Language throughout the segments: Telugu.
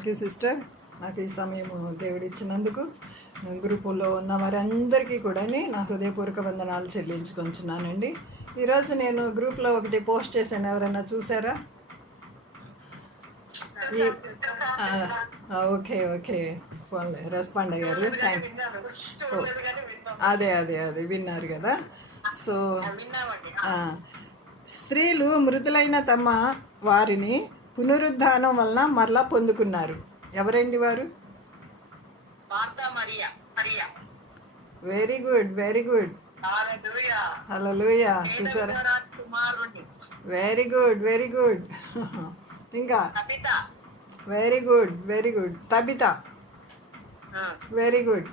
Thank you sister. నాకు ఈ సమయము దేవుడు ఇచ్చినందుకు గ్రూపులో ఉన్న వారందరికీ కూడా నా హృదయపూర్వక వందనాలు చెల్లించుకొంచున్నానండి. ఈరోజు నేను గ్రూప్లో ఒకటి పోస్ట్ చేశాను, ఎవరైనా చూసారా? ఈ ఓకే ఓకే, రెస్పాండ్ అయ్యారు. థ్యాంక్ అదే అదే అదే విన్నారు కదా. సో స్త్రీలు మృతులైన తమ వారిని పునరుద్ధానం వలన మరలా పొందుకున్నారు. ఎవరండి వారు? Very good very good, hallelujah. చూసారా? Very good very good. ఇంకా very good very good. Tabitha, very good.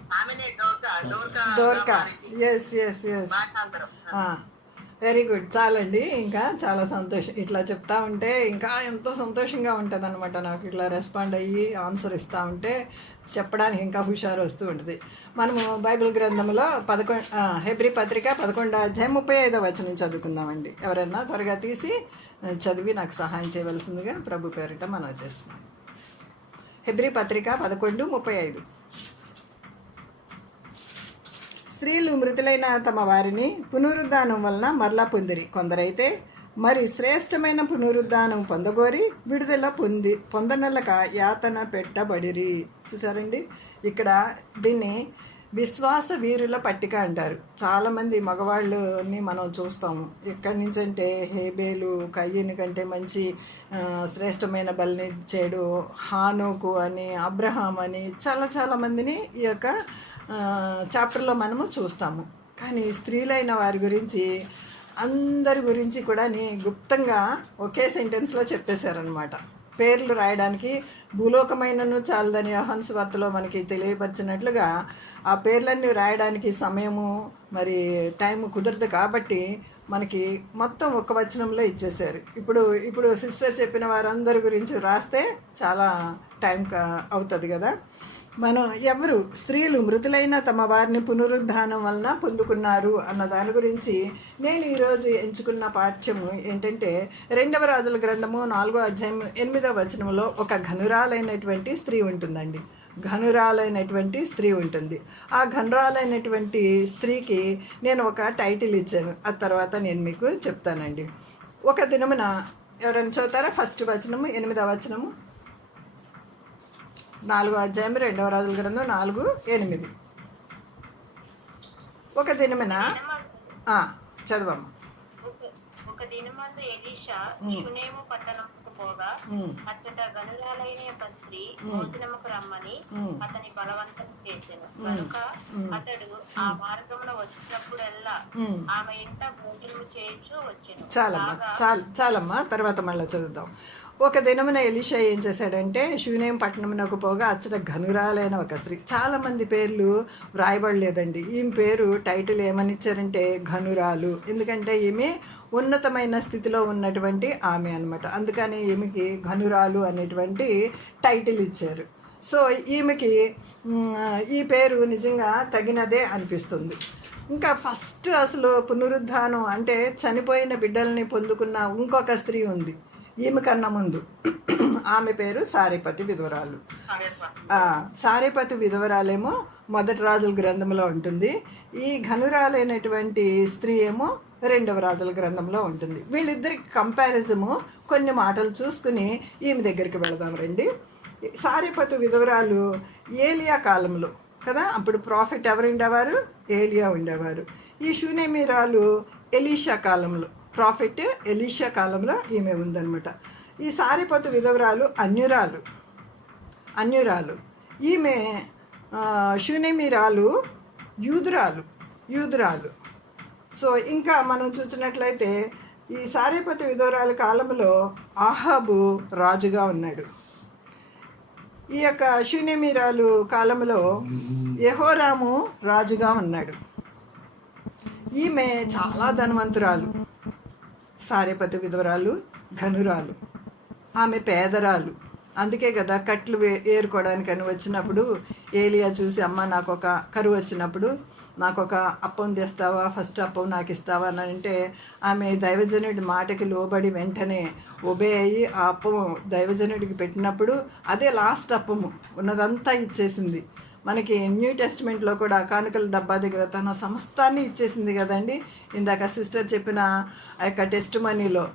Dorcas, yes yes yes, very good. చాలండి, ఇంకా చాలా సంతోషం. ఇట్లా చెప్తా ఉంటే ఇంకా ఎంతో సంతోషంగా ఉంటుంది అనమాట. నాకు ఇట్లా రెస్పాండ్ అయ్యి ఆన్సర్ ఇస్తూ ఉంటే చెప్పడానికి ఇంకా హుషారు వస్తూ ఉంటుంది. మనము బైబిల్ గ్రంథంలో హెబ్రీ పత్రిక 11వ అధ్యాయం 35వ వచనం చదువుకుందామండి. ఎవరైనా త్వరగా తీసి చదివి నాకు సహాయం చేయవలసిందిగా ప్రభు పేరిట మనం చేస్తున్నాం. హెబ్రీ పత్రిక 11:35. స్త్రీలు మృతులైన తమ వారిని పునరుద్ధానం వలన మరలా పొందిరి. కొందరైతే మరి శ్రేష్టమైన పునరుద్ధానం పొందగోరి విడుదల పొందనలక యాతన పెట్టబడిరి. చూసారండి, ఇక్కడ దీన్ని విశ్వాస వీరుల పట్టిక అంటారు. చాలామంది మగవాళ్ళని మనం చూస్తాము. ఎక్కడి నుంచి అంటే హేబేలు కయ్యని కంటే మంచి శ్రేష్టమైన బలిని ఇచ్చాడు, హానోకు అని, అబ్రహాం అని చాలా మందిని ఈ యొక్క చాప్టర్లో మనము చూస్తాము. కానీ స్త్రీలైన వారి గురించి అందరి గురించి కూడా గుప్తంగా ఒకే సెంటెన్స్లో చెప్పేశారనమాట. పేర్లు రాయడానికి భూలోకమైనను చాలదని యోహాను సువార్తలో మనకి తెలియపరిచినట్లుగా ఆ పేర్లన్నీ రాయడానికి సమయము మరి టైం కుదరదు కాబట్టి మనకి మొత్తం ఒక వచనంలో ఇచ్చేశారు. ఇప్పుడు సిస్టర్ చెప్పిన వారందరి గురించి రాస్తే చాలా టైం అవుతుంది కదా. మనం ఎవరు స్త్రీలు మృతులైన తమ వారిని పునరుద్ధానం వలన పొందుకున్నారు అన్న దాని గురించి నేను ఈరోజు ఎంచుకున్న పాఠ్యము ఏంటంటే 2వ రాజుల గ్రంథము 4వ అధ్యాయం 8వ వచనంలో ఒక ఘనురాలైనటువంటి స్త్రీ ఉంటుందండి. ఘనురాలైనటువంటి స్త్రీ ఉంటుంది. ఆ ఘనురాలైనటువంటి స్త్రీకి నేను ఒక టైటిల్ ఇచ్చాను. ఆ తర్వాత నేను మీకు చెప్తానండి. ఒక దినమున ఎవరైనా చదువుతారా? ఫస్ట్ వచనము 8వ వచనము, 4వ అధ్యాయం 2వ రాజుల గ్రంథం 4:8. ఒక దినమున చదవమ్మా. ఒక దినమందు ఎలీషా షునేము పట్టణముకు పోగా అచ్చట గనురాలైన ఒక స్త్రీ భోజనముకు రమ్మని అతని బలవంతం చేసెను. కనుక అతడు ఆ మార్గమున వచ్చినప్పుడల్లా ఆమె ఇంట భోజనము చేయొచ్చు వచ్చెను. చాలమ్మా, తర్వాత మళ్ళీ చదువుదాం. ఒక దినమున ఎలీషా ఏం చేశాడంటే షూనేం పట్టణమునకు పోగా అచ్చట ఘనురాలైన ఒక స్త్రీ. చాలామంది పేర్లు వ్రాయబడలేదండి. ఈమె పేరు టైటిల్ ఏమని ఇచ్చారంటే ఘనురాలు. ఎందుకంటే ఈమె ఉన్నతమైన స్థితిలో ఉన్నటువంటి ఆమె అనమాట. అందుకని ఈమెకి ఘనురాలు అనేటువంటి టైటిల్ ఇచ్చారు. సో ఈమెకి ఈ పేరు నిజంగా తగినదే అనిపిస్తుంది. ఇంకా ఫస్ట్ అసలు పునరుద్ధానం అంటే చనిపోయిన బిడ్డల్ని పొందుకున్న ఇంకొక స్త్రీ ఉంది ఈమె కన్నా ముందు. ఆమె పేరు సారేపతి విధవరాలు. సారేపతి విధవరాలేమో 1వ రాజుల గ్రంథంలో ఉంటుంది. ఈ ఘనురాలైనటువంటి స్త్రీ ఏమో 2వ రాజుల గ్రంథంలో ఉంటుంది. వీళ్ళిద్దరికి కంపారిజము కొన్ని మాటలు చూసుకుని ఈమె దగ్గరికి వెళదాం రండి. సారేపతి విధవరాలు ఏలియా కాలంలో కదా, అప్పుడు ప్రాఫిట్ ఎవరు ఉండేవారు? ఏలియా ఉండేవారు. ఈ షూనేమీరాలు ఎలీషా కాలంలో, ప్రాఫిట్ ఎలీషా కాలంలో ఈమె ఉందన్నమాట. ఈ సారేపతు విధవరాలు అన్యురాలు. ఈమె షూనేమీరాలు యూదురాలు. సో ఇంకా మనం చూసినట్లయితే ఈ సారేపతు విధవరాలు కాలంలో ఆహాబు రాజుగా ఉన్నాడు. ఈ యొక్క షూనేమీరాలు కాలంలో యెహోరాము రాజుగా ఉన్నాడు. ఈమె చాలా ధనవంతురాలు. సారేపతు విధవరాలు ఘనురాలు, ఆమె పేదరాలు. అందుకే కదా కట్లు ఏరుకోవడానికని వచ్చినప్పుడు ఏలియా చూసి, అమ్మ నాకు ఒక కరువు వచ్చినప్పుడు నాకు ఒక అప్పం తెస్తావా, ఫస్ట్ అప్పం నాకు ఇస్తావా అని అంటే ఆమె దైవజనుడి మాటకి లోబడి వెంటనే ఒబే అయ్యి ఆ అప్పం దైవజనుడికి పెట్టినప్పుడు అదే లాస్ట్ అప్పము, ఉన్నదంతా ఇచ్చేసింది. మనకి న్యూ టెస్టిమెంట్లో కూడా కానుకల డబ్బా దగ్గర తన సమస్తాన్ని ఇచ్చేసింది కదండి. ఇందాక సిస్టర్ చెప్పిన ఆ యొక్క టెస్ట్ మనీలో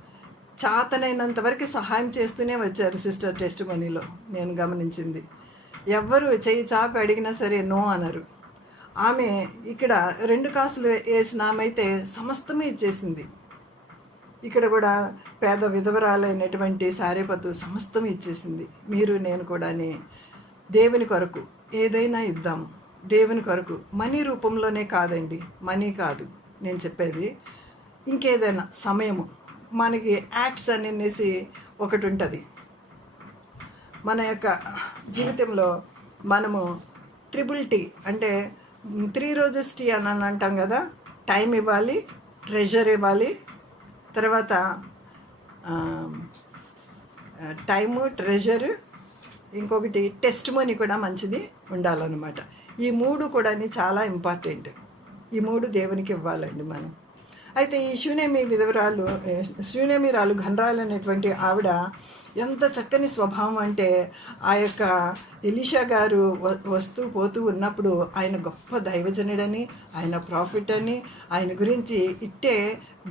చాతనైనంత వరకు సహాయం చేస్తూనే వచ్చారు సిస్టర్. టెస్ట్ మనీలో నేను గమనించింది, ఎవ్వరు చేయి చాపి అడిగినా సరే నో అనరు. ఆమె ఇక్కడ 2 కాసులు వేసిన ఆమె అయితే సమస్తమే ఇచ్చేసింది. ఇక్కడ కూడా పేద విధవరాలైనటువంటి సారేపతు సమస్తం ఇచ్చేసింది. మీరు నేను కూడా దేవుని కొరకు ఏదైనా ఇద్దాము, దేవుని కొరకు. మనీ రూపంలోనే కాదండి, మనీ కాదు నేను చెప్పేది, ఇంకేదైనా సమయము. మనకి యాక్ట్స్ అనేసి ఒకటి ఉంటుంది మన యొక్క జీవితంలో. మనము త్రిబుల్ అంటే 3 రోజెస్ టీ అని అంటాం కదా. టైం ఇవ్వాలి, ట్రెజర్ ఇవ్వాలి, తర్వాత టైము, ట్రెజర్, ఇంకొకటి టెస్ట్ మనీ కూడా మంచిది ఉండాలన్నమాట. ఈ 3 కూడా చాలా ఇంపార్టెంట్. ఈ 3 దేవునికి ఇవ్వాలండి మనం. అయితే ఈ శూనేమిరాలు ఘనరాలు అనేటువంటి ఆవిడ ఎంత చక్కని స్వభావం అంటే, ఆ యొక్క ఎలీషా గారు వస్తూ పోతూ ఉన్నప్పుడు ఆయన గొప్ప దైవజనుడని, ఆయన ప్రాఫిట్ అని ఆయన గురించి ఇట్టే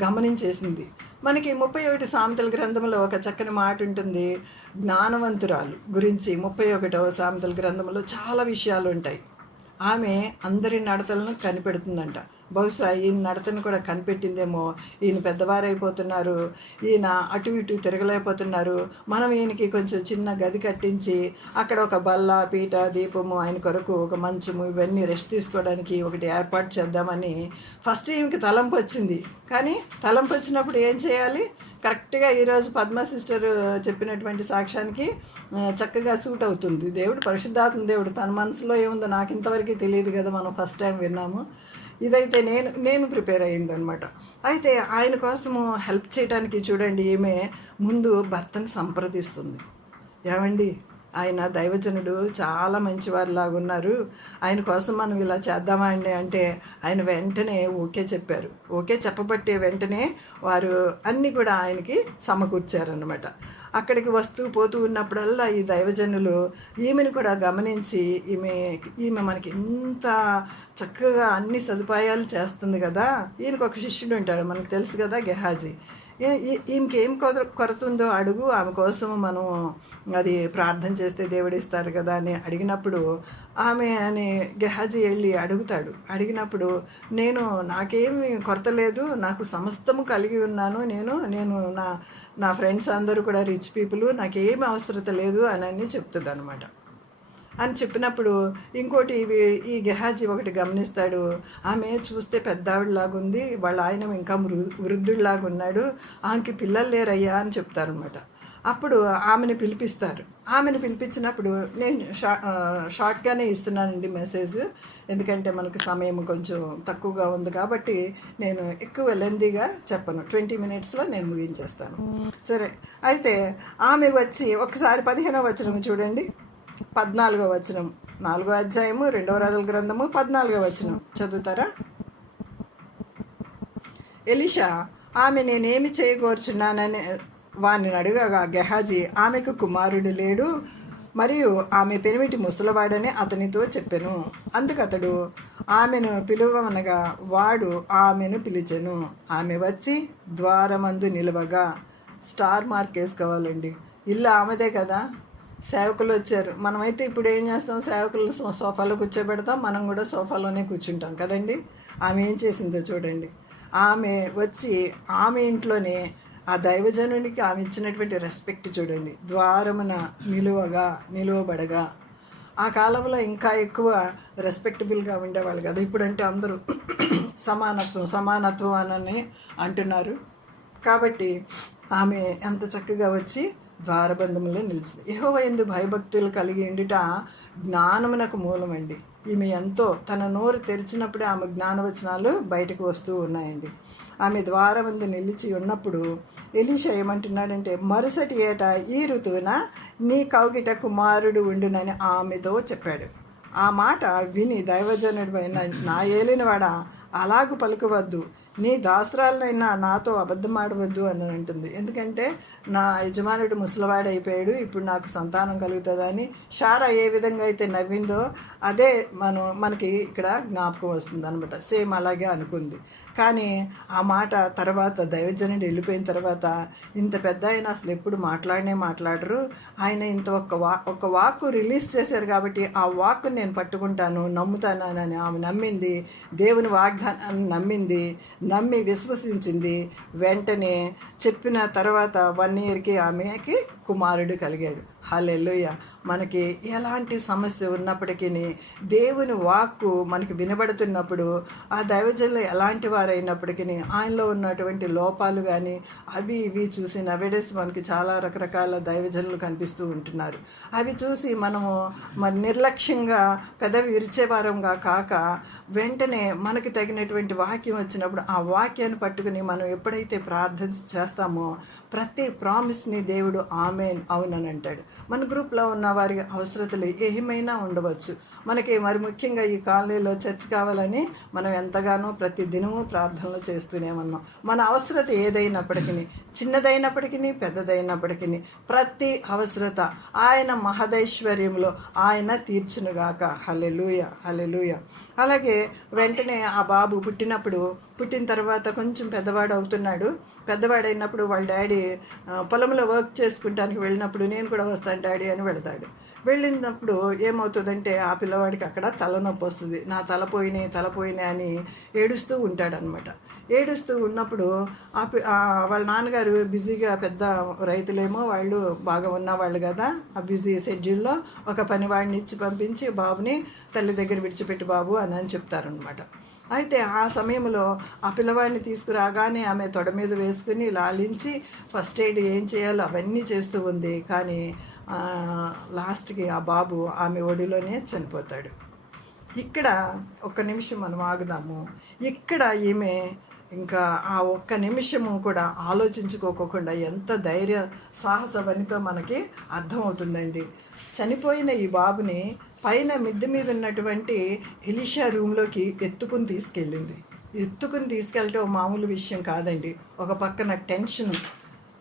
గమనించేసింది. మనకి 31 సామెతల గ్రంథంలో ఒక చక్కని మాట ఉంటుంది, జ్ఞానవంతురాలు గురించి. 31వ సామెతల గ్రంథంలో చాలా విషయాలు ఉంటాయి. ఆమె అందరి నడతలను కనిపెడుతుందంట. బహుశా ఈయన నడతను కూడా కనిపెట్టిందేమో. ఈయన పెద్దవారైపోతున్నారు, ఈయన అటు ఇటు తిరగలేకపోతున్నారు, మనం ఈయనకి కొంచెం చిన్న గది కట్టించి అక్కడ ఒక బల్ల, పీట, దీపము, ఆయన కొరకు ఒక మంచము, ఇవన్నీ రెస్ట్ తీసుకోవడానికి ఒకటి ఏర్పాటు చేద్దామని ఫస్ట్ ఈమెకి తలంపు వచ్చింది. కానీ తలంపు వచ్చినప్పుడు ఏం చేయాలి? కరెక్ట్గా ఈరోజు పద్మ సిస్టర్ చెప్పినటువంటి సాక్ష్యానికి చక్కగా సూట్ అవుతుంది. దేవుడు పరిశుద్ధాత్మ దేవుడు, తన మనసులో ఏముందో నాకు ఇంతవరకు తెలియదు కదా, మనం ఫస్ట్ టైం విన్నాము. ఇదైతే నేను ప్రిపేర్ అయ్యిందనమాట. అయితే ఆయన కోసము హెల్ప్ చేయడానికి చూడండి, ఈమె ముందు భర్తను సంప్రదిస్తుంది. ఏమండి, ఆయన దైవజనుడు చాలా మంచివారిలాగా ఉన్నారు, ఆయన కోసం మనం ఇలా చేద్దామా అండి అంటే ఆయన వెంటనే ఓకే చెప్పారు. ఓకే చెప్పబట్టే వెంటనే వారు అన్నీ కూడా ఆయనకి సమకూర్చారనమాట. అక్కడికి వస్తూ పోతూ ఉన్నప్పుడల్లా ఈ దైవజనులు ఈమెను కూడా గమనించి, ఈమె మనకి ఇంత చక్కగా అన్ని సదుపాయాలు చేస్తుంది కదా. ఈయనకు ఒక శిష్యుడు ఉంటాడు, మనకు తెలుసు కదా, గెహాజీ. ఈమెకి ఏం కొరత ఉందో అడుగు, ఆమె కోసం మనం అది ప్రార్థన చేస్తే దేవుడు ఇస్తారు కదా అని అడిగినప్పుడు ఆమె అని గెహాజీ వెళ్ళి అడుగుతాడు. అడిగినప్పుడు నాకేమి కొరత లేదు, నాకు సమస్తము కలిగి ఉన్నాను, నేను నా ఫ్రెండ్స్ అందరూ కూడా రిచ్ పీపుల్, నాకేమి అవసరత లేదు అని చెప్తుంది అనమాట. అని చెప్పినప్పుడు ఇంకోటి ఈ గెహాజీ ఒకటి గమనిస్తాడు, ఆమె చూస్తే పెద్దావిడలాగా ఉంది, వాళ్ళ ఆయన ఇంకా వృద్ధుడిలాగా ఉన్నాడు, ఆమెకి పిల్లలు లేరయ్యా అని చెప్తారనమాట. అప్పుడు ఆమెను పిలిపిస్తారు. ఆమెను పిలిపించినప్పుడు నేను షార్ట్గానే ఇస్తున్నానండి మెసేజ్, ఎందుకంటే మనకు సమయం కొంచెం తక్కువగా ఉంది కాబట్టి నేను ఎక్కువ లెందీగా చెప్పను, 20 minutesలో నేను ముగించేస్తాను. సరే, అయితే ఆమె వచ్చి ఒకసారి 15వ వచనం చూడండి, 14వ వచనం, 4వ అధ్యాయము 2వ రాజుల గ్రంథము 14వ వచనం చదువుతారా? ఎలీషా ఆమె నేనేమి చేయగోర్చున్నానని వాణ్ణి అడుగగా గెహాజీ ఆమెకు కుమారుడు లేడు, మరియు ఆమె పెనిమిటి ముసలవాడని అతనితో చెప్పెను. అందుకతడు ఆమెను పిలువమనగా వాడు ఆమెను పిలిచెను. ఆమె వచ్చి ద్వారమందు నిలవగా, స్టార్ మార్క్ వేసుకోవాలండి, ఇల్లు ఆమెదే కదా. సేవకులు వచ్చారు, మనమైతే ఇప్పుడు ఏం చేస్తాం, సేవకులు సోఫాలో కూర్చోబెడతాం, మనం కూడా సోఫాలోనే కూర్చుంటాం కదండి. ఆమె ఏం చేసిందో చూడండి. ఆమె వచ్చి ఆమె ఇంట్లోనే ఆ దైవజనునికి ఆమె ఇచ్చినటువంటి రెస్పెక్ట్ చూడండి. ద్వారమున నిలువబడగా. ఆ కాలంలో ఇంకా ఎక్కువ రెస్పెక్టబుల్గా ఉండేవాళ్ళు కదా. ఇప్పుడంటే అందరూ సమానత్వం అని అంటున్నారు. కాబట్టి ఆమె ఎంత చక్కగా వచ్చి ద్వారబంధంలో నిలిచింది. యెహోవా యందు భయభక్తులు కలిగి ఉండుట జ్ఞానమునకు మూలమండి. ఈమె ఎంతో తన నోరు తెరిచినప్పుడే ఆమె జ్ఞానవచనాలు బయటకు వస్తూ ఉన్నాయండి. ఆమె ద్వారమందు నిలిచి ఉన్నప్పుడు ఎలీషా ఏమంటున్నాడంటే, మరుసటి ఏట ఈ ఋతువున నీ కౌగిట కుమారుడు ఉండునని ఆమెతో చెప్పాడు. ఆ మాట విని దైవజనుడు అయిన నా ఏలినవాడా, అలాగు పలుకవద్దు, నీ దాసురాలనైనా నాతో అబద్ధమాడవద్దు అని అంటుంది. ఎందుకంటే నా యజమానుడు ముసలివాడైపోయాడు, ఇప్పుడు నాకు సంతానం కలుగుతుందని షారా ఏ విధంగా అయితే నవ్విందో అదే మనకి ఇక్కడ జ్ఞాపకం వస్తుంది అనమాట. సేమ్ అలాగే అనుకుంది. కానీ ఆ మాట తర్వాత దైవజనుడు వెళ్ళిపోయిన తర్వాత ఇంత పెద్ద ఆయన అసలు ఎప్పుడు మాట్లాడరు, ఆయన ఇంత ఒక వాక్కు రిలీజ్ చేశారు కాబట్టి ఆ వాక్కు నేను పట్టుకుంటాను, నమ్ముతానని ఆమె నమ్మింది. దేవుని వాగ్దానాన్ని నమ్మి విశ్వసించింది. వెంటనే చెప్పిన తర్వాత 1 ఇయర్కి ఆమెకి కుమారుడు కలిగాడు. హల్లెలూయా. మనకి ఎలాంటి సమస్య ఉన్నప్పటికీ దేవుని వాక్కు మనకి వినబడుతున్నప్పుడు ఆ దైవజనులు ఎలాంటి వారైనప్పటికీ ఆయనలో ఉన్నటువంటి లోపాలు కానీ అవి ఇవి చూసి నవేడేస్ మనకి చాలా రకరకాల దైవజనులు కనిపిస్తూ ఉంటున్నారు. అవి చూసి మనము నిర్లక్ష్యంగా పెదవి విరిచేవారంగా కాక వెంటనే మనకి తగినటువంటి వాక్యం వచ్చినప్పుడు ఆ వాక్యాన్ని పట్టుకుని మనం ఎప్పుడైతే ప్రార్థన చేస్తామో ప్రతి ప్రామిస్ని దేవుడు ఆమేన్ అవునని అంటాడు. మన గ్రూప్లో ఉన్న వారి అవసరతలు ఏమైనా ఉండవచ్చు. మనకి మరి ముఖ్యంగా ఈ కాలనీలో చర్చ్ కావాలని మనం ఎంతగానో ప్రతి దినము ప్రార్థనలు చేస్తూనే ఉన్నాం. మన అవసరత ఏదైనప్పటికీ, చిన్నదైనప్పటికీ పెద్దదైనప్పటికీ ప్రతి అవసరత ఆయన మహదైశ్వర్యంలో ఆయన తీర్చునుగాక. హల్లెలూయా, హల్లెలూయా. అలాగే వెంటనే ఆ బాబు పుట్టిన తర్వాత కొంచెం పెద్దవాడు అవుతున్నాడు. పెద్దవాడైనప్పుడు వాళ్ళ డాడీ పొలంలో వర్క్ చేసుకుంటానికి వెళ్ళినప్పుడు నేను కూడా వస్తాను డాడీ అని వెళతాడు. వెళ్ళినప్పుడు ఏమవుతుందంటే ఆ పిల్లవాడికి అక్కడ తలనొప్పి వస్తుంది. నా తలపోయినాయి అని ఏడుస్తూ ఉంటాడనమాట. ఏడుస్తూ ఉన్నప్పుడు వాళ్ళ నాన్నగారు బిజీగా, పెద్ద రైతులేమో వాళ్ళు బాగా ఉన్నవాళ్ళు కదా, ఆ బిజీ షెడ్యూల్లో ఒక పనివాడిని ఇచ్చి పంపించి బాబుని తల్లి దగ్గర విడిచిపెట్టి బాబు అని చెప్తారనమాట. అయితే ఆ సమయంలో ఆ పిల్లవాడిని తీసుకురాగానే ఆమె తొడ మీద వేసుకుని లాలించి ఫస్ట్ ఎయిడ్ ఏం చేయాలో అవన్నీ చేస్తూ ఉంది. కానీ లాస్ట్కి ఆ బాబు ఆమె ఒడిలోనే చనిపోతాడు. ఇక్కడ ఒక్క నిమిషం మనం ఆగుదాము. ఇక్కడ ఈమె ఇంకా ఆ ఒక్క నిమిషము కూడా ఆలోచించుకోకుండా ఎంత ధైర్య సాహసవనితో మనకి అర్థమవుతుందండి. చనిపోయిన ఈ బాబుని పైన మిద్దె మీద ఉన్నటువంటి ఎలీషా రూమ్లోకి ఎత్తుకుని తీసుకెళ్ళటం మామూలు విషయం కాదండి. ఒక పక్కన టెన్షను,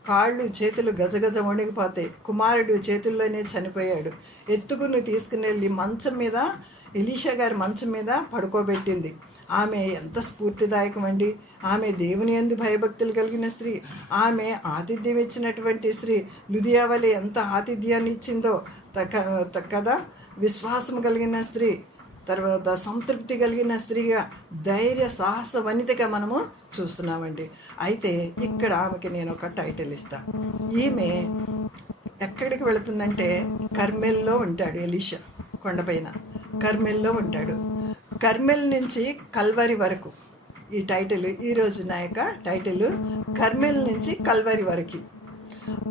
కాళ్ళు చేతులు గజగజ వణిగిపోతాయి. కుమారుడు చేతుల్లోనే చనిపోయాడు. ఎత్తుకుని తీసుకుని వెళ్ళి ఎలీషా గారి మంచం మీద పడుకోబెట్టింది. ఆమె ఎంత స్ఫూర్తిదాయకం అండి. ఆమె దేవుని యందు భయభక్తులు కలిగిన స్త్రీ, ఆమె ఆతిథ్యం ఇచ్చినటువంటి స్త్రీ. లుదియా వలె ఎంత ఆతిథ్యాన్ని ఇచ్చిందో కదా. విశ్వాసం కలిగిన స్త్రీ, తర్వాత సంతృప్తి కలిగిన స్త్రీగా, ధైర్య సాహస వనితగా మనము చూస్తున్నామండి. అయితే ఇక్కడ ఆమెకి నేను ఒక టైటిల్ ఇస్తాను. ఈమె ఎక్కడికి వెళుతుందంటే కర్మెల్లో ఉంటాడు ఎలీషా. కొండపైన కర్మెల్లో ఉంటాడు. కర్మెల్ నుంచి కల్వరి వరకు ఈ టైటిల్, ఈరోజు నా యొక్క టైటిల్ కర్మెల్ నుంచి కల్వరి వరకు.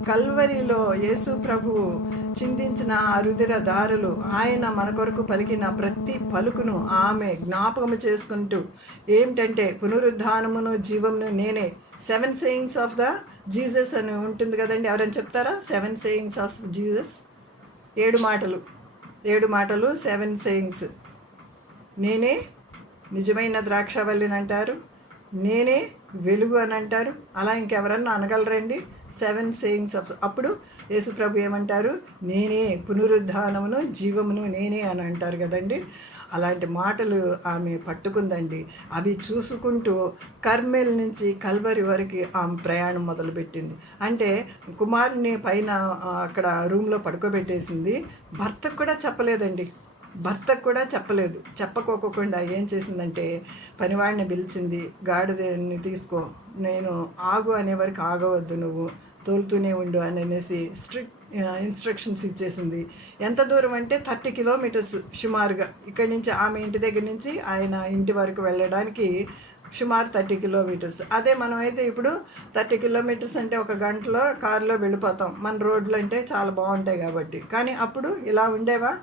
కల్వరిలో యేసు ప్రభువు చిందించిన అరుదిర దారులు, ఆయన మన కొరకు పలికిన ప్రతి పలుకును ఆమె జ్ఞాపకము చేసుకుంటూ ఏమిటంటే పునరుద్ధానమును జీవమును నేనే. 7 sayings ఆఫ్ ద జీసస్ అని ఉంటుంది కదండి. ఎవరైనా చెప్తారా? 7 sayings ఆఫ్ జీసస్. 7 మాటలు 7 sayings. నేనే నిజమైన ద్రాక్షవల్లిని అంటారు, నేనే వెలుగు అని అంటారు. అలా ఇంకెవరన్నా అనగలరండి? 7 sayings ఆఫ్. అప్పుడు యేసుప్రభు ఏమంటారు? నేనే పునరుద్ధానమును జీవమును నేనే అని అంటారు కదండి. అలాంటి మాటలు ఆమె పట్టుకుందండి. అవి చూసుకుంటూ కర్మెల్ నుంచి కల్వరి వరకు ఆమె ప్రయాణం మొదలుపెట్టింది. అంటే కుమారుని పైన అక్కడ రూమ్లో పడుకోబెట్టేసింది. భర్తకు కూడా చెప్పకోకుండా ఏం చేసిందంటే పనివాడిని పిలిచింది. గాడిదని తీసుకో, నేను ఆగు అనే వరకు ఆగవద్దు, నువ్వు తోలుతూనే ఉండు అని అనేసి స్ట్రిక్ట్ ఇన్స్ట్రక్షన్స్ ఇచ్చేసింది. ఎంత దూరం అంటే 30 kilometers సుమారుగా. ఇక్కడి నుంచి ఆమె ఇంటి దగ్గర నుంచి ఆయన ఇంటి వరకు వెళ్ళడానికి సుమారు 30 kilometers. అదే మనం అయితే ఇప్పుడు 30 kilometers అంటే ఒక గంటలో కారులో వెళ్ళిపోతాం. మన రోడ్లు అంటే చాలా బాగుంటాయి కాబట్టి. కానీ అప్పుడు ఇలా ఉండేవా?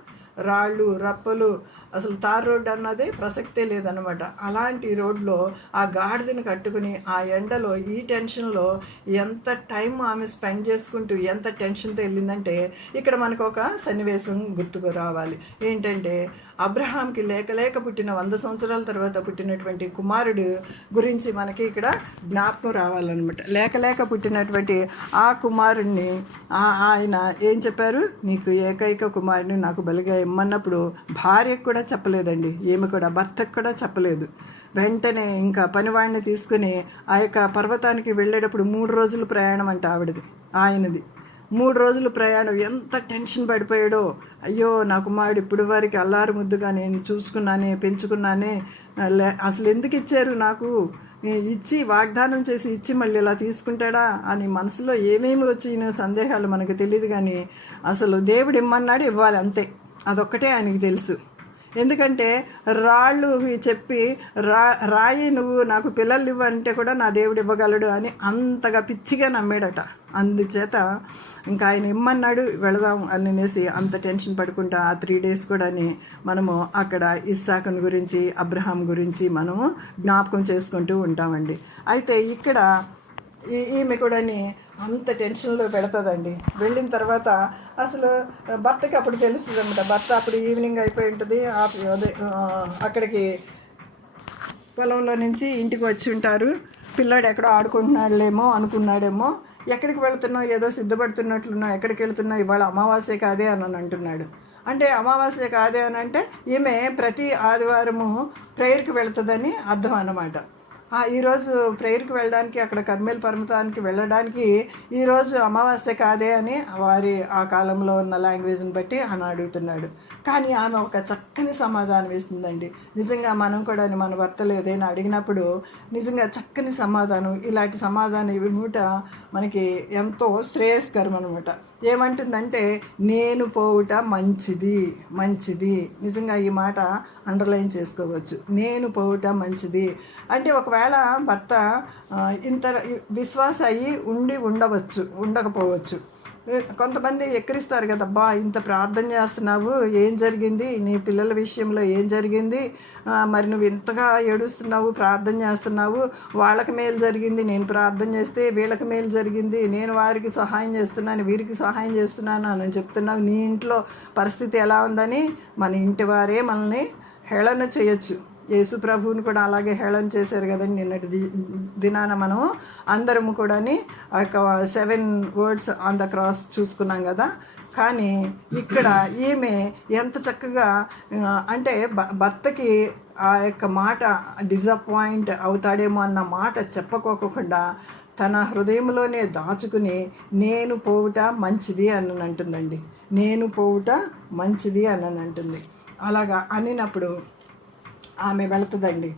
రాళ్ళు, రప్పలు, అసలు తార్ రోడ్డు అన్నది ప్రసక్తే లేదనమాట. అలాంటి రోడ్లో ఆ గాడిదని కట్టుకుని ఆ ఎండలో ఈ టెన్షన్లో ఎంత టైం ఆమె స్పెండ్ చేసుకుంటూ ఎంత టెన్షన్తో వెళ్ళిందంటే ఇక్కడ మనకు ఒక సన్నివేశం గుర్తుకు రావాలి. ఏంటంటే అబ్రహాంకి లేక పుట్టిన 100 సంవత్సరాల తర్వాత పుట్టినటువంటి కుమారుడు గురించి మనకి ఇక్కడ జ్ఞాపకం రావాలన్నమాట. లేక పుట్టినటువంటి ఆ కుమారుడిని ఆయన ఏం చెప్పారు, నీకు ఏకైక కుమారుడిని నాకు బలిగా ఇమ్మన్నప్పుడు భార్యకు కూడా చెప్పలేదండి, ఏమి కూడా భర్తకు కూడా చెప్పలేదు. వెంటనే ఇంకా పనివాడిని తీసుకుని ఆ యొక్క పర్వతానికి వెళ్ళేటప్పుడు 3 రోజులు ప్రయాణం అంట ఆయనది 3 రోజులు ప్రయాణం. ఎంత టెన్షన్ పడిపోయాడో, అయ్యో నా కుమారుడు ఇప్పుడు వారికి అల్లారు ముద్దుగా నేను చూసుకున్నానే పెంచుకున్నానే, అసలు ఎందుకు ఇచ్చారు నాకు, ఇచ్చి వాగ్దానం చేసి ఇచ్చి మళ్ళీ ఇలా తీసుకుంటాడా అని మనసులో ఏమేమి వచ్చిన సందేహాలు మనకు తెలియదు. కానీ అసలు దేవుడు ఇమ్మన్నాడు ఇవ్వాలి అంతే, అదొక్కటే ఆయనకి తెలుసు. ఎందుకంటే రాళ్ళు చెప్పి రాయి నువ్వు నాకు పిల్లలు ఇవ్వంటే కూడా నా దేవుడు ఇవ్వగలడు అని అంతగా పిచ్చిగా నమ్మాడట. అందుచేత ఇంకా ఆయన ఇమ్మన్నాడు వెళదాం అనేసి అంత టెన్షన్ పడుకుంటా ఆ 3 days కూడా మనము అక్కడ ఇస్సాకుని గురించి అబ్రహాం గురించి మనము జ్ఞాపకం చేసుకుంటూ ఉంటామండి. అయితే ఇక్కడ ఈమె కూడా అంత టెన్షన్లో పెడుతుందండి. వెళ్ళిన తర్వాత అసలు భర్తకి అప్పుడు తెలుస్తుంది అనమాట. భర్త అప్పుడు ఈవినింగ్ అయిపోయి ఉంటుంది, అదే అక్కడికి పొలంలో నుంచి ఇంటికి వచ్చి ఉంటారు. పిల్లాడు ఎక్కడో ఆడుకుంటున్నాడులేమో అనుకున్నాడేమో, ఎక్కడికి వెళుతున్నావు, ఏదో సిద్ధపడుతున్నట్లున్నావు, ఎక్కడికి వెళుతున్నావు, ఇవాళ అమావాస్య కాదే అని అంటున్నాడు. అంటే అమావాస్య కాదే అని అంటే ఈమె ప్రతి ఆదివారము ప్రేయర్కి వెళుతుందని అర్థం అన్నమాట. ఈరోజు ప్రేయర్కి వెళ్ళడానికి అక్కడ కర్మేల్ పర్వతానికి వెళ్ళడానికి ఈరోజు అమావాస్య కాదే అని వారి ఆ కాలంలో ఉన్న లాంగ్వేజ్ని బట్టి అని అడుగుతున్నాడు. కానీ ఆమె ఒక చక్కని సమాధానం ఇస్తుందండి. నిజంగా మనం కూడా మన భర్తలు ఏదైనా అడిగినప్పుడు నిజంగా చక్కని సమాధానం, ఇలాంటి సమాధానం ఇవ్వట మనకి ఎంతో శ్రేయస్కరం అనమాట. ఏమంటుందంటే నేను పోవుట మంచిది మంచిది. నిజంగా ఈ మాట అండర్లైన్ చేసుకోవచ్చు. నేను పోవుట మంచిది అంటే ఒకవేళ భర్త ఇంత విశ్వాస అయ్యి ఉండకపోవచ్చు. కొంతమంది ఎక్కిరిస్తారు కదా, అబ్బా ఇంత ప్రార్థన చేస్తున్నావు, ఏం జరిగింది, నీ పిల్లల విషయంలో ఏం జరిగింది, మరి నువ్వు ఇంతగా ఏడుస్తున్నావు, ప్రార్థన చేస్తున్నావు, వాళ్ళకి మేలు జరిగింది, నేను ప్రార్థన చేస్తే వీళ్ళకి మేలు జరిగింది, నేను వారికి సహాయం చేస్తున్నాను, వీరికి సహాయం చేస్తున్నాను అని చెప్తున్నావు, నీ ఇంట్లో పరిస్థితి ఎలా ఉందని మన ఇంటి వారే మనల్ని హేళన చేయొచ్చు. యేసు ప్రభువుని కూడా అలాగే హేళన చేశారు కదండి. నిన్నటి దినాన మనం అందరము కూడా ఆ యొక్క 7 words ఆన్ ద క్రాస్ చూసుకున్నాం కదా. కానీ ఇక్కడ ఈమె ఎంత చక్కగా అంటే భర్తకి ఆ యొక్క మాట డిసప్పాయింట్ అవుతాడేమో అన్న మాట చెప్పుకోకుండా తన హృదయంలోనే దాచుకుని నేను పోవుట మంచిది అని అంటుందండి. నేను పోవుట మంచిది అని అంటుంది. అలాగా అనినప్పుడు ఆమె వెళుతుంది.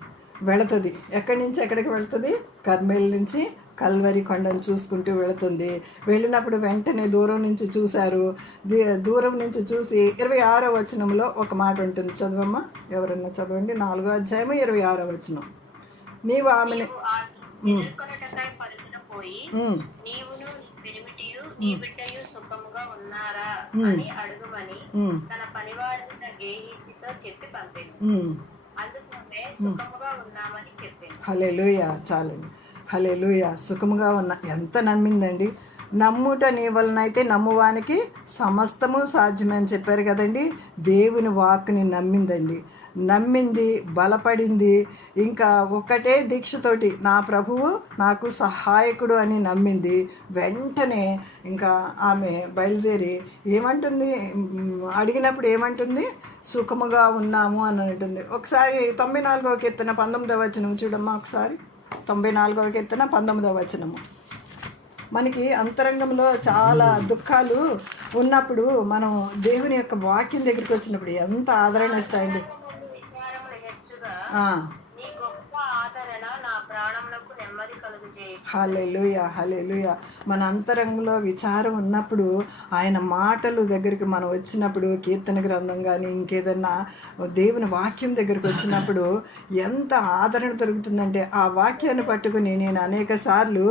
ఎక్కడి నుంచి ఎక్కడికి వెళుతుంది, కర్మేల్ నుంచి కల్వరి కొండను చూసుకుంటూ వెళుతుంది. వెళ్ళినప్పుడు వెంటనే దూరం నుంచి చూశారు. దూరం నుంచి చూసి 26వ వచనంలో ఒక మాట ఉంటుంది, చదవమ్మా, ఎవరన్నా చదవండి. 4వ అధ్యాయము 26వ వచనం. నీవు ఆమెని హల్లెలూయా, చాలండి. హల్లెలూయా, సుఖముగా ఉన్న ఎంత నమ్మిందండి. నమ్ముట నీ వలనైతే నమ్మువానికి సమస్తము సాధ్యమే అని చెప్పారు కదండి. దేవుని వాక్కుని నమ్మింది, బలపడింది. ఇంకా ఒకటే దీక్షతోటి నా ప్రభువు నాకు సహాయకుడు అని నమ్మింది. వెంటనే ఇంకా ఆమె బయలుదేరి ఏమంటుంది, అడిగినప్పుడు ఏమంటుంది, సుఖముగా ఉన్నాము అని అంటుంది. ఒకసారి 94వ కీర్తన 19వ వచనం చూడమ్మా, ఒకసారి 94వ కీర్తన 19వ వచనము. మనకి అంతరంగంలో చాలా దుఃఖాలు ఉన్నప్పుడు మనం దేవుని యొక్క వాక్యం దగ్గరికి వచ్చినప్పుడు ఎంత ఆదరణ ఇస్తాయండి. హల్లెలూయా, హల్లెలూయా. మన అంతరంగంలో విచారం ఉన్నప్పుడు ఆయన మాటలు దగ్గరికి మనం వచ్చినప్పుడు, కీర్తన గ్రంథం కానీ ఇంకేదన్నా దేవుని వాక్యం దగ్గరికి వచ్చినప్పుడు ఎంత ఆదరణ దొరుకుతుందంటే ఆ వాక్యాన్ని పట్టుకుని నేను అనేక సార్లు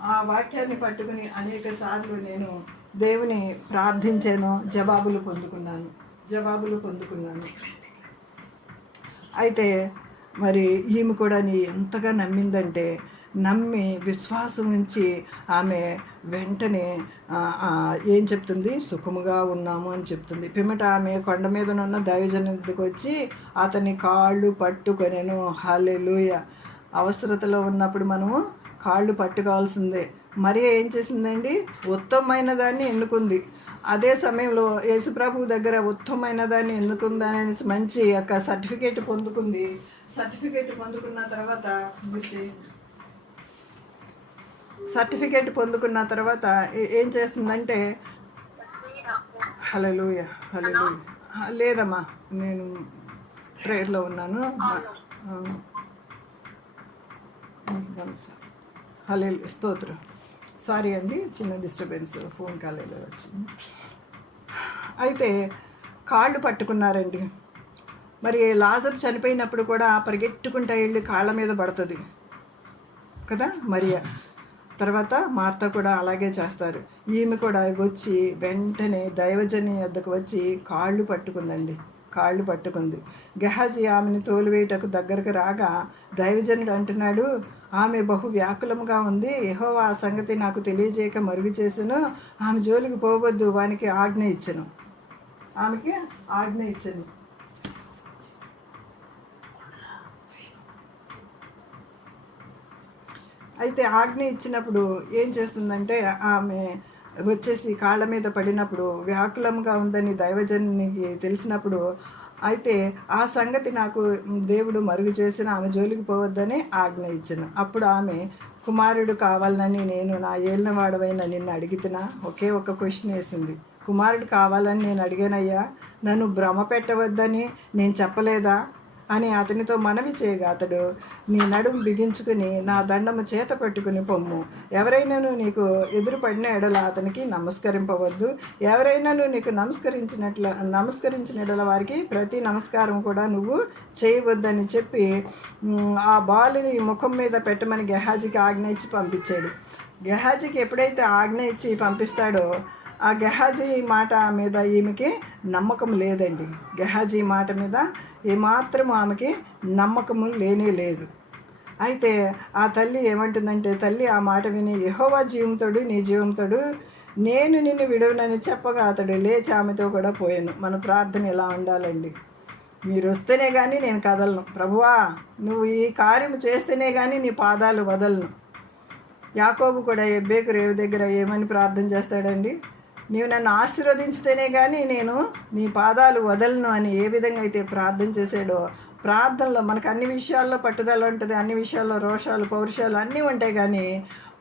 నేను దేవుని ప్రార్థించాను, జవాబులు పొందుకున్నాను. అయితే మరి ఈమె కూడా ఎంతగా నమ్మిందంటే, నమ్మి విశ్వాసం ఉంచి ఆమె వెంటనే ఏం చెప్తుంది, సుఖముగా ఉన్నాము అని చెప్తుంది. పిమ్మట ఆమె కొండ మీదనున్న దైవజనుడికి వచ్చి అతని కాళ్ళు పట్టుకొనెను. హల్లెలూయా. అవసరతలో ఉన్నప్పుడు మనము కాళ్ళు పట్టుకోవాల్సిందే. మరి ఏం చేసిందండి, ఉత్తమమైన దాన్ని ఎన్నుకుంది. అదే సమయంలో యేసుప్రభు దగ్గర ఉత్తమమైన దాన్ని ఎన్నుకుందని మంచి యొక్క సర్టిఫికేట్ పొందుకుంది. సర్టిఫికేట్ పొందుకున్న తర్వాత ఏం చేస్తుందంటే, హల్లెలూయా హల్లెలూయా. లేదమ్మా, నేను ప్రేయర్లో ఉన్నాను. హల్లెలూయా, స్తోత్రం. సారీ అండి, చిన్న డిస్టర్బెన్స్, ఫోన్ కాల్ ఏదో వచ్చింది. అయితే కాళ్ళు పట్టుకున్నారండి. మరి లాజరు చనిపోయినప్పుడు కూడా పరిగెట్టుకుంటా వెళ్ళి కాళ్ళ మీద పడుతుంది కదా మరియా. తర్వాత మార్త కూడా అలాగే చేస్తారు. ఈమె కూడా వచ్చి వెంటనే దైవజని వద్దకు వచ్చి కాళ్ళు పట్టుకుంది. గెహాజీ ఆమెను తోలివేయటకు దగ్గరకు రాగా దైవజనుడు అంటున్నాడు, ఆమె బహు వ్యాకులంగా ఉంది, యెహోవా ఆ సంగతి నాకు తెలియజేయక మరుగు చేసెను, ఆమె జోలికి పోవద్దు, ఆమెకి ఆజ్ఞ ఇచ్చెను. అయితే ఆజ్ఞ ఇచ్చినప్పుడు ఏం చేస్తుందంటే, ఆమె వచ్చేసి కాళ్ళ మీద పడినప్పుడు వ్యాకులంగా ఉందని దైవజనునికి తెలిసినప్పుడు, అయితే ఆ సంగతి నాకు దేవుడు మరుగు చేసిన, ఆమె జోలికి పోవద్దని ఆజ్ఞ ఇచ్చాను. అప్పుడు ఆమె, కుమారుడు కావాలని నేను నా ఏలినవాడవైన నిన్ను అడిగితున్నా? ఒకే ఒక క్వశ్చన్ వేసింది. కుమారుడు కావాలని నేను అడిగానయ్యా, నన్ను భ్రమ పెట్టవద్దని నేను చెప్పలేదా అని అతనితో మనవి చేయగా, అతడు, నీ నడుము బిగించుకుని నా దండము చేత పట్టుకుని పొమ్ము. ఎవరైనాను నీకు ఎదురుపడిన ఎడల అతనికి నమస్కరింపవద్దు. ఎవరైనాను నీకు నమస్కరించిన ఎడల వారికి ప్రతి నమస్కారం కూడా నువ్వు చేయవద్దని చెప్పి ఆ బాలుని ముఖం మీద పెట్టమని గెహాజీకి ఆజ్ఞ ఇచ్చి పంపించాడు. గెహాజీకి ఎప్పుడైతే ఆజ్ఞ ఇచ్చి పంపిస్తాడో, ఆ గెహాజీ మాట మీద ఈమెకి నమ్మకం లేదండి. గెహాజీ మాట మీద ఏమాత్రం ఆమెకి నమ్మకము లేనే లేదు. అయితే ఆ తల్లి ఏమంటుందంటే, తల్లి ఆ మాట విని, యెహోవా జీవంతోడు నీ జీవంతోడు నేను నిన్ను విడవనని చెప్పగా అతడు లేచి ఆమెతో కూడా పోయాను. మన ప్రార్థన ఎలా ఉండాలండి, మీరు వస్తేనే కానీ నేను కదలను, ప్రభువా నువ్వు ఈ కార్యం చేస్తేనే కానీ నీ పాదాలు వదలను. యాకోబు కూడా ఎబ్బేకు రేవు దగ్గర ఏమని ప్రార్థన చేస్తాడండి, నీవు నన్ను ఆశీర్వదించితేనే కానీ నేను నీ పాదాలు వదలను అని ఏ విధంగా అయితే ప్రార్థన చేశాడో, ప్రార్థనలో మనకు అన్ని విషయాల్లో పట్టుదల ఉంటుంది, అన్ని విషయాల్లో రోషాలు పౌరుషాలు అన్నీ ఉంటాయి, కానీ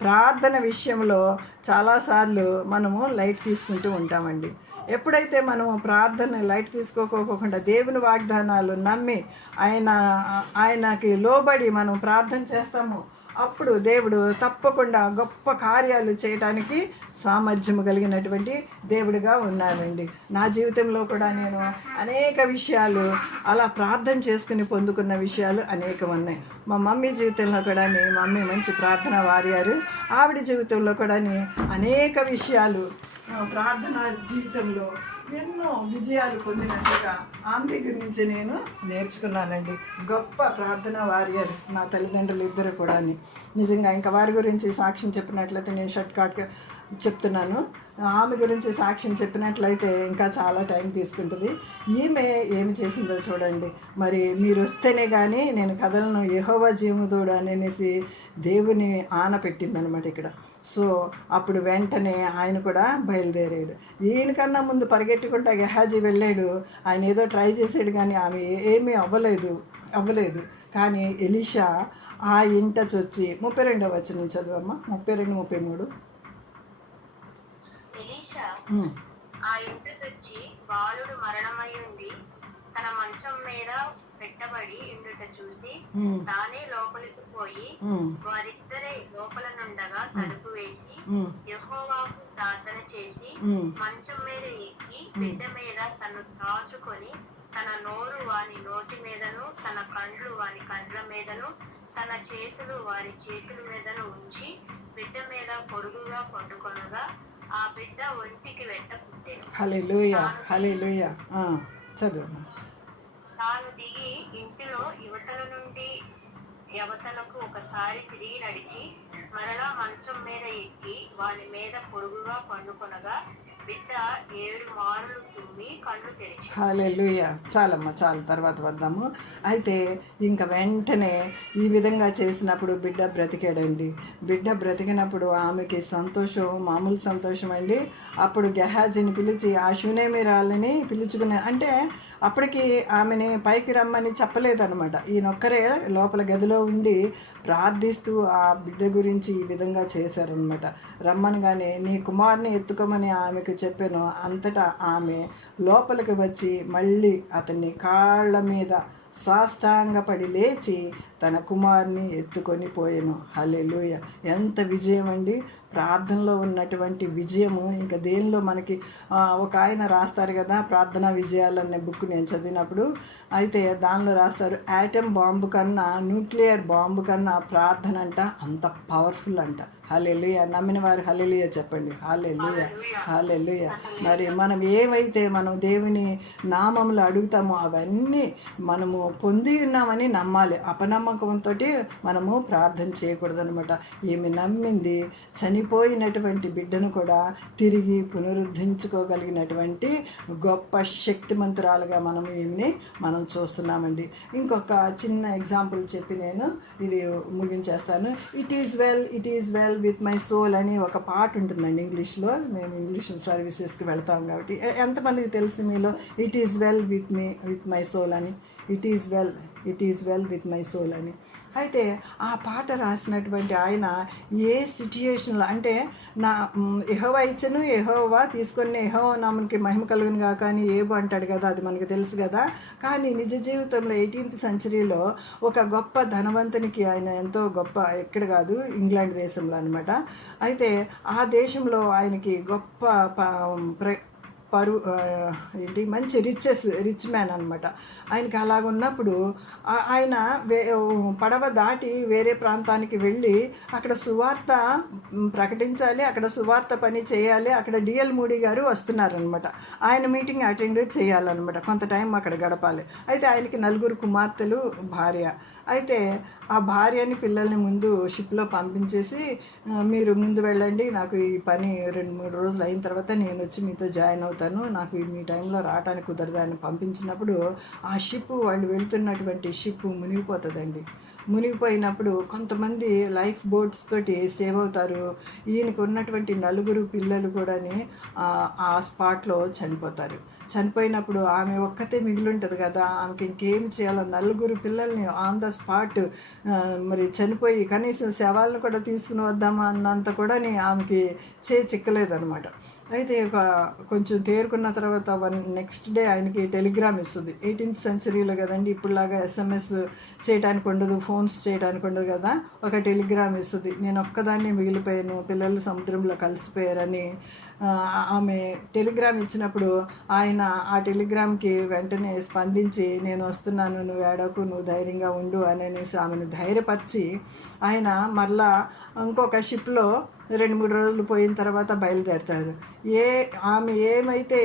ప్రార్థన విషయంలో చాలాసార్లు మనము లైట్ తీసుకుంటూ ఉంటామండి. ఎప్పుడైతే మనము ప్రార్థన లైట్ తీసుకోకోకుండా దేవుని వాగ్దానాలు నమ్మి ఆయనకి లోబడి మనం ప్రార్థన చేస్తాము, అప్పుడు దేవుడు తప్పకుండా గొప్ప కార్యాలు చేయడానికి సామర్థ్యం కలిగినటువంటి దేవుడిగా ఉన్నానండి. నా జీవితంలో కూడా నేను అనేక విషయాలు అలా ప్రార్థన చేసుకుని పొందుకున్న విషయాలు అనేకం ఉన్నాయి. మా మమ్మీ జీవితంలో కూడా మమ్మీ మంచి ప్రార్థన వారియారు. ఆవిడ జీవితంలో కూడా అనేక విషయాలు ప్రార్థన జీవితంలో ఎన్నో విజయాలు పొందినట్టుగా ఆమె దగ్గర నుంచి నేను నేర్చుకున్నానండి. గొప్ప ప్రార్థన వారియర్ నా తల్లిదండ్రులు ఇద్దరు కూడా. నిజంగా ఇంకా వారి గురించి సాక్ష్యం చెప్పినట్లయితే నేను షార్ట్ కట్గా చెప్తున్నాను. ఆమె గురించి సాక్ష్యం చెప్పినట్లయితే ఇంకా చాలా టైం తీసుకుంటుంది. ఈమె ఏమి చేసిందో చూడండి. మరి మీరు వస్తేనే కానీ నేను కథలను యెహోవా జీవముతోడు అనేసి దేవుని ఆనపెట్టిందనమాట ఇక్కడ. సో అప్పుడు వెంటనే ఆయన కూడా బయలుదేరాడు. ఈయనకన్నా ముందు పరిగెట్టుకుంటా గెహాజీ వెళ్ళాడు. ఆయన ఏదో ట్రై చేసాడు కానీ ఆమె ఏమీ అవ్వలేదు. కానీ ఎలీషా ఆ ఇంట చొచ్చి 32వ వచనం చదువమ్మా, 32, 33. ఆ ఇంటికొచ్చి బాలుడు మరణమయ్యుండి తన మంచం మీద పెట్టబడి ఇండుట చూసి తానే లోపలికి పోయి వారిద్దరే లోపల నుండగా తలుపు వేసి యెహోవాకు ప్రార్థన చేసి మంచం మీద ఎక్కి బిడ్డ మీద తను దాచుకొని తన నోరు వాని నోటి మీదను తన కండ్లు వాని కండ్ల మీదను తన చేతులు వారి చేతుల మీదను ఉంచి బిడ్డ మీద పొరుగుగా పట్టుకొనగా ఆ బిడ్డ ఒంటికి వెంట పుట్టెను. హల్లెలూయా, హల్లెలూయా. చదువు. తాను దిగి ఇంటిలో యువతల నుండి యవతలకు ఒకసారి తిరిగి నడిచి మరలా మంచం మీద ఎక్కి వాని మీద పొరుగుగా పండుకొనగా బిడ్డ 7 మారులు తుమ్మి కళ్ళు తెరిచి. హల్లెలూయా. చాలమ్మా, చాలు, తర్వాత వద్దాము. అయితే ఇంకా వెంటనే ఈ విధంగా చేసినప్పుడు బిడ్డ బ్రతికాడండి. బిడ్డ బ్రతికినప్పుడు ఆమెకి సంతోషం మామూలు సంతోషం అండి. అప్పుడు గెహాజీని పిలిచి ఆ షూనేమిరాలని పిలుచుకునే, అంటే అప్పటికి ఆమెని పైకి రమ్మని చెప్పలేదన్నమాట. ఈయనొక్కరే లోపల గదిలో ఉండి ప్రార్థిస్తూ ఆ బిడ్డ గురించి ఈ విధంగా చేశారనమాట. రమ్మనగానే నీ కుమార్ని ఎత్తుకోమని ఆమెకు చెప్పాను. అంతటా ఆమె లోపలికి వచ్చి మళ్ళీ అతన్ని కాళ్ళ మీద సాష్టాంగపడి లేచి తన కుమార్ని ఎత్తుకొని పోయాను. హల్లెలూయా. ఎంత విజయం అండి! ప్రార్థనలో ఉన్నటువంటి విజయము ఇంకా దేనిలో మనకి ఒక ఆయన రాస్తారు కదా, ప్రార్థనా విజయాలు అనే బుక్ నేను చదివినప్పుడు. అయితే దానిలో రాస్తారు, యాటమ్ బాంబు కన్నా న్యూక్లియర్ బాంబు కన్నా ప్రార్థన అంట అంత పవర్ఫుల్ అంట. హల్లెలూయా. నమ్మిన వారు హల్లెలూయా చెప్పండి. హల్లెలూయా, హల్లెలూయా. మరి మనం ఏవైతే మనం దేవుని నామములు అడుగుతామో అవన్నీ మనము పొంది ఉన్నామని నమ్మాలి. అపనమ్మకంతో మనము ప్రార్థన చేయకూడదు అనమాట. ఈమె నమ్మింది చనిపోయినటువంటి బిడ్డను కూడా తిరిగి పునరుద్ధరించుకోగలిగినటువంటి గొప్ప శక్తిమంతురాలుగా మనం చూస్తున్నామండి. ఇంకొక చిన్న ఎగ్జాంపుల్ చెప్పి నేను ఇది ముగించేస్తాను. It is well with my soul అని ఒక పాట ఉంటుందండి ఇంగ్లీష్లో. మేము ఇంగ్లీష్ సర్వీసెస్కి వెళ్తాం కాబట్టి ఎంతమందికి తెలుసు మీలో it is well with my soul అని? It is well with my soul అని. అయితే ఆ పాట రాసినటువంటి ఆయన ఏ సిచ్యుయేషన్లో అంటే నా యెహోవా ఇచ్చను యెహోవా తీసుకొని యెహోవా నామమునికి మహిమ కలుగును గాక అని ఏబు అంటాడు కదా, అది మనకు తెలుసు కదా. కానీ నిజ జీవితంలో 18th సెంచరీలో ఒక గొప్ప ధనవంతునికి ఆయన ఎంతో గొప్ప, ఎక్కడ కాదు ఇంగ్లాండ్ దేశంలో అనమాట. అయితే ఆ దేశంలో ఆయనకి గొప్ప మంచి రిచ్ మ్యాన్ అనమాట. ఆయనకి అలాగున్నప్పుడు ఆయన పడవ దాటి వేరే ప్రాంతానికి వెళ్ళి అక్కడ సువార్త ప్రకటించాలి, అక్కడ సువార్త పని చేయాలి. అక్కడ డిఎల్ మూడీ గారు వస్తున్నారనమాట. ఆయన మీటింగ్ అటెండ్ చేయాలన్నమాట, కొంత టైం అక్కడ గడపాలి. అయితే ఆయనకి 4 కుమార్తెలు, భార్య. అయితే ఆ భార్యని పిల్లల్ని ముందు షిప్లో పంపించేసి మీరు ముందు వెళ్ళండి, నాకు ఈ పని 2-3 రోజులు అయిన తర్వాత నేను వచ్చి మీతో జాయిన్ అవుతాను, నాకు మీ టైంలో రావడానికి కుదరదా అని పంపించినప్పుడు ఆ షిప్, వాళ్ళు వెళ్తున్నటువంటి షిప్ మునిగిపోతుందండి. మునిగిపోయినప్పుడు కొంతమంది లైఫ్ బోట్స్ తోటి సేవ్ అవుతారు. ఈయనకు ఉన్నటువంటి 4 పిల్లలు కూడా ఆ స్పాట్లో చనిపోతారు. చనిపోయినప్పుడు ఆమె ఒక్కతే మిగిలి ఉంటుంది కదా, ఆమెకి ఇంకేం చేయాలో 4 పిల్లల్ని ఆన్ ద స్పాట్ మరి చనిపోయి కనీసం శవాలను కూడా తీసుకుని వద్దామా అన్నంత కూడా ఆమెకి చిక్కలేదనమాట. అయితే కొంచెం తేరుకున్న తర్వాత నెక్స్ట్ డే ఆయనకి టెలిగ్రామ్ ఇస్తుంది. 18th సెంచరీలో కదండి, ఇప్పుడులాగా SMS చేయడానికి ఉండదు, ఫోన్స్ చేయడానికి ఉండదు కదా. ఒక టెలిగ్రామ్ ఇస్తుంది, నేను ఒక్కదాన్నే మిగిలిపోయాను, పిల్లలు సముద్రంలో కలిసిపోయారని. ఆమె టెలిగ్రామ్ ఇచ్చినప్పుడు ఆయన ఆ టెలిగ్రామ్కి వెంటనే స్పందించి నేను వస్తున్నాను, నువ్వు ఏడకు, నువ్వు ధైర్యంగా ఉండు అనేసి ఆమెను ధైర్యపరిచి ఆయన మళ్ళా ఇంకొక షిప్లో 2-3 రోజులు పోయిన తర్వాత బయలుదేరుతారు. ఆమె ఏమైతే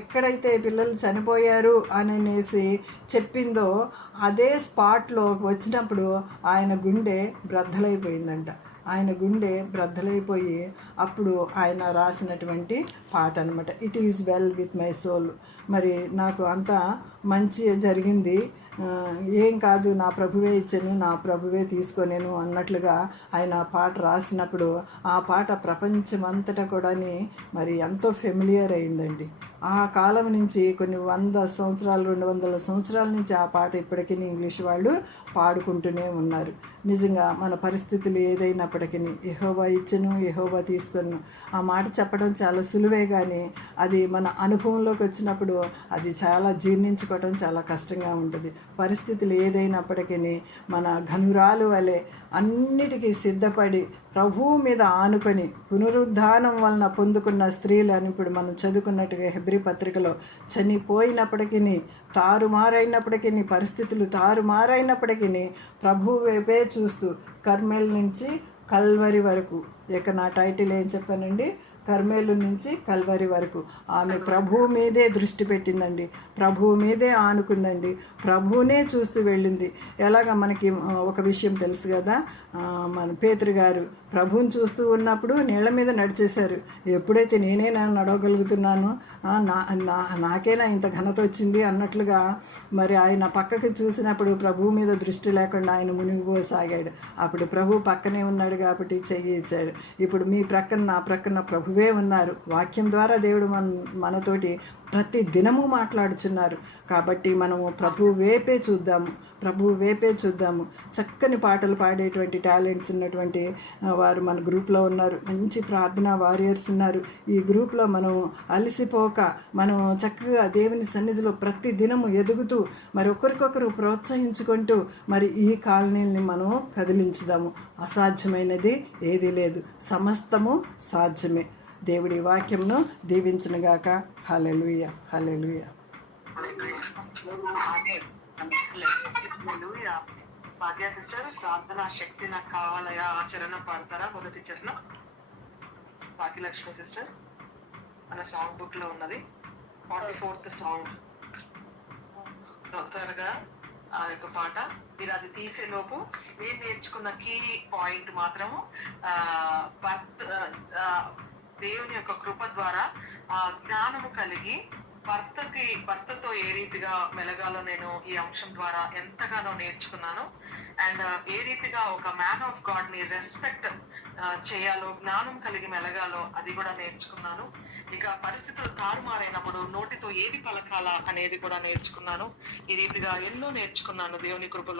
ఎక్కడైతే పిల్లలు చనిపోయారు అనేసి చెప్పిందో అదే స్పాట్లో వచ్చినప్పుడు ఆయన గుండె బ్రద్దలైపోయిందంట. ఆయన గుండె బ్రద్దలైపోయి అప్పుడు ఆయన రాసినటువంటి పాట అనమాట, it is well with my soul. మరి నాకు అంతా మంచి జరిగింది, ఏం కాదు, నా ప్రభువే ఇచ్చాను, నా ప్రభువే తీసుకొనేను అన్నట్లుగా ఆయన పాట రాసినప్పుడు ఆ పాట ప్రపంచమంతటా కూడా మరి ఎంతో ఫెమిలియర్ అయిందండి. ఆ కాలం నుంచి కొన్ని 100 సంవత్సరాలు 200 సంవత్సరాల నుంచి ఆ పాట ఇప్పటికీ ఇంగ్లీష్ వాళ్ళు పాడుకుంటూనే ఉన్నారు. నిజంగా మన పరిస్థితులు ఏదైనప్పటికీ యెహోవా ఇచ్చెను యెహోవా తీసుకొను ఆ మాట చెప్పడం చాలా సులువే, కానీ అది మన అనుభవంలోకి వచ్చినప్పుడు అది చాలా జీర్ణించుకోవడం చాలా కష్టంగా ఉంటుంది. పరిస్థితులు ఏదైనప్పటికీ మన ఘనురాలు వలె అన్నిటికీ సిద్ధపడి ప్రభువు మీద ఆనుకొని పునరుద్ధానం వలన పొందుకున్న స్త్రీలు అని ఇప్పుడు మనం చదువుకున్నట్టుగా హెబ్రీ పత్రికలో చనిపోయినప్పటికీ, తారుమారైనప్పటికీ, పరిస్థితులు తారుమారైనప్పటికీ ప్రభువు వైపే చూస్తూ కర్మెల్ నుంచి కల్వరి వరకు, ఇక నా టైటిల్ ఏం చెప్పానండి, కర్మేలు నుంచి కల్వరి వరకు ఆమె ప్రభువు మీదే దృష్టి పెట్టిందండి, ప్రభువు మీదే ఆనుకుందండి, ప్రభువునే చూస్తూ వెళ్ళింది. ఎలాగ మనకి ఒక విషయం తెలుసు కదా, మన పేతురు గారు ప్రభువుని చూస్తూ ఉన్నప్పుడు నీళ్ళ మీద నడిచేశారు. ఎప్పుడైతే నేనేనా నడవగలుగుతున్నాను, నాకేనా ఇంత ఘనత వచ్చింది అన్నట్లుగా మరి ఆయన పక్కకి చూసినప్పుడు ప్రభువు మీద దృష్టి లేకుండా ఆయన మునిగిపోసాగాడు. అప్పుడు ప్రభు పక్కనే ఉన్నాడు కాబట్టి చెయ్యి ఇచ్చాడు. ఇప్పుడు మీ ప్రక్కన నా ప్రక్కన ప్రభువే ఉన్నారు. వాక్యం ద్వారా దేవుడు మనతోటి ప్రతి దినము మాట్లాడుచున్నారు. కాబట్టి మనము ప్రభువు వైపే చూద్దాము. చక్కని పాటలు పాడేటువంటి టాలెంట్స్ ఉన్నటువంటి వారు మన గ్రూప్లో ఉన్నారు. మంచి ప్రార్థనా వారియర్స్ ఉన్నారు. ఈ గ్రూప్లో మనం అలసిపోక మనం చక్కగా దేవుని సన్నిధిలో ప్రతి దినము ఎదుగుతూ మరి ఒకరికొకరు ప్రోత్సహించుకుంటూ మరి ఈ కాలనీని మనం కదిలించుదాము. అసాధ్యమైనది ఏదీ లేదు, సమస్తము సాధ్యమే. దేవుడి వాక్యంను దీవించునుగాక. హల్లెలూయా, హల్లెలూయా. భాగ్య సిస్టర్, ప్రార్థన శక్తి నాకు కావాలయా ఆచరణ పాడతారా? మొదటి చరణం భాగ్యలక్ష్మి సిస్టర్ మన సాంగ్ బుక్ లో ఉన్నది, 44th సాంగ్. త్వరగా ఆ యొక్క పాట మీరు అది తీసే లోపు మీరు నేర్చుకున్న కీ పాయింట్ మాత్రము దేవుని యొక్క కృప ద్వారా జ్ఞానము కలిగి భర్తతో ఏ రీతిగా మెలగాలో నేను ఈ అంశం ద్వారా ఎంతగానో నేర్చుకున్నాను. అండ్ ఏ రీతిగా ఒక మ్యాన్ ఆఫ్ గాడ్ ని రెస్పెక్ట్ చేయాలో, జ్ఞానం కలిగి మెలగాలో అది కూడా నేర్చుకున్నాను. ఇక పరిస్థితులు తారుమారైనప్పుడు నోటితో ఏది పలకాలా అనేది కూడా నేర్చుకున్నాను. ఈ రీతిగా ఎన్నో నేర్చుకున్నాను దేవుని కృపలో.